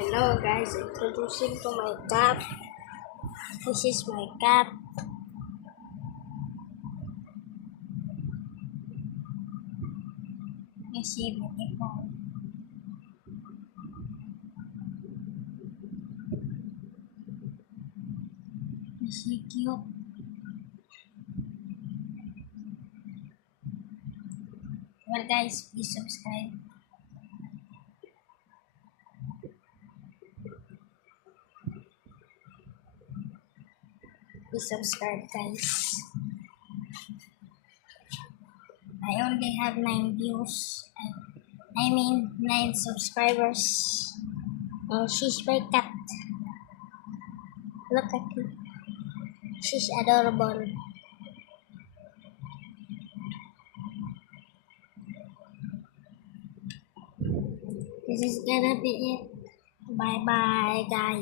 Hello guys, introducing to my cat. This is my cat. You see beautiful. You see cute. Well guys, please subscribe. Please subscribe guys. I only have 9 views. I mean 9 subscribers. Oh, she's my cat. Look at her. She's adorable. This is gonna be it. Bye bye guys.